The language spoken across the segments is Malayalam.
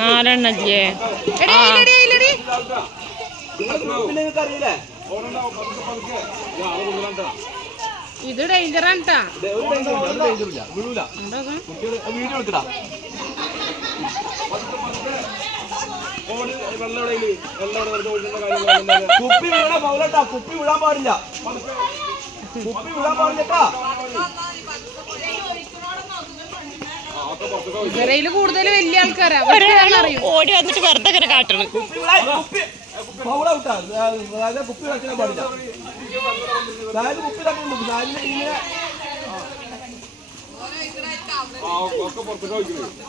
നാലെണ്ണല്ലേ ഇത് ഡേഞ്ചറാണ്. കുപ്പി വീണ പൗലട്ടാ, കുപ്പി വിടാൻ പാടില്ല, കുപ്പി വിടാൻ പാടില്ലട്ടാ. ഇവരയില് കൂടുതൽ വലിയ ആൾക്കാരാ. ഓടി വന്നിട്ട് വെറുതെ ഇങ്ങനെ കാട്ടണം. കുപ്പി കളിക്കാൻ പാടില്ല. സാജ് കുപ്പി തട്ടുന്നുണ്ട്.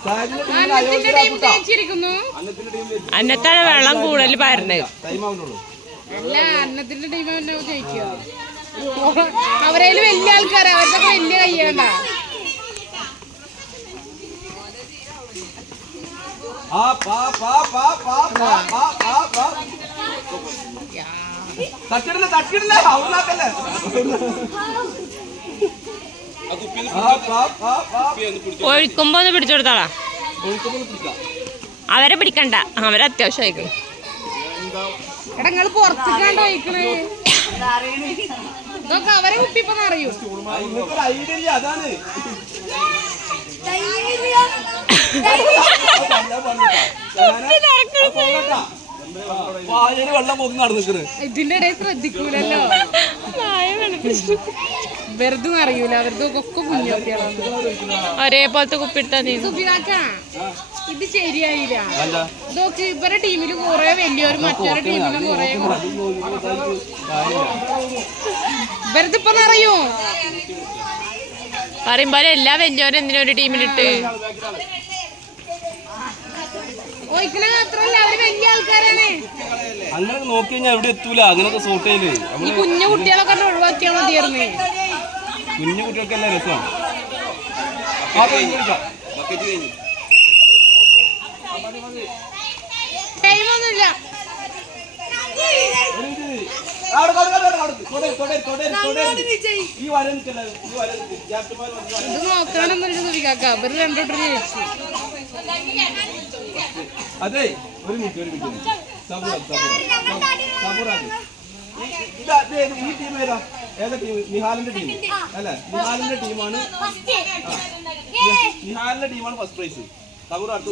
സാജിന്റെ ടീമിനെ അന്നത്താണ് വെള്ളം കൂടുതൽ പാരുന്നത്. അല്ല, അന്നത്തിന്റെ ടീം ജയിക്കുക. അവരേലും വലിയ ആൾക്കാരാ, അവരുടെ വലിയ കയ്യണ്ട. തട്ടിടില്ല, തട്ടിടില്ല, ഔലാക്കല്ലേ. ഒഴിക്കുമ്പോ ഒന്ന് പിടിച്ചു കൊടുത്താളാ. അവരെ പിടിക്കണ്ട, അവരെ അത്യാവശ്യമായിരിക്കും. എടങ്ങള് പുറത്തേക്കാണ്ട് ഒഴിക്കണേ. ഇതൊക്കെ അവരെ കുപ്പിപ്പൊന്ന് അറിയൂ. ഐഡിയ അതാണ്. വെള്ളം പോക്കി നടന്നിക്കണ്. ഇതിന്റെ ഇടയിൽ ശ്രദ്ധിക്കൂലല്ലോ, വെറുതെ അറിയൂല. അവരുടെ ഒക്കെ കുഞ്ഞൊക്കെയാണ്. ഒരേപോലത്തെ കുപ്പിട്ടാ നീ. ഇത് ശരിയായില്ല. ഇതൊക്കെ ഇവരുടെ ടീമില് കുറെ വലിയൊരു, മറ്റൊരു ടീമിലും കുറെ. വെറുതെ ഇപ്പൊ അറിയോ പറയുമ്പോ എല്ലാ വലിയവരും എന്തിനും ഒരു ടീമിലിട്ട് ഒഴിക്കണ മാത്രല്ല, അവര് വലിയ ആൾക്കാരാണ്. അങ്ങനെ നോക്കി കഴിഞ്ഞാൽ എവിടെ എത്തൂല. അങ്ങനത്തെ സോട്ടയില് ഈ കുഞ്ഞു കുട്ടികളൊക്കെ ഒഴിവാക്കിയാൽ മതിയായിരുന്നു. കുഞ്ഞു കുട്ടികൾക്കെല്ലാം രസമാണ്. ടൈമൊന്നുമില്ല. ഇത് നോക്കാനൊന്നും സുഖിക്കാക്ക. അവര് രണ്ടോട്ട് ജയിച്ചു. അതെ, ഒരു മിനിറ്റ്, ഒരു മിനിറ്റ്. ഈ ടീം ഏതാ? ഏതാ ടീം? നിഹാലിന്റെ ടീം അല്ലെ? നിഹാലിന്റെ ടീമാണ്. നിഹാലിന്റെ ടീമാണ് ഫസ്റ്റ് പ്രൈസ്. സബൂർ അടുത്ത്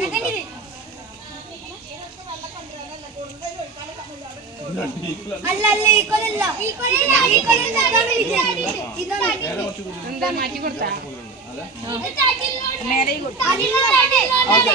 എന്താ മാറ്റി കൊടുത്താ? ഓക്കെ.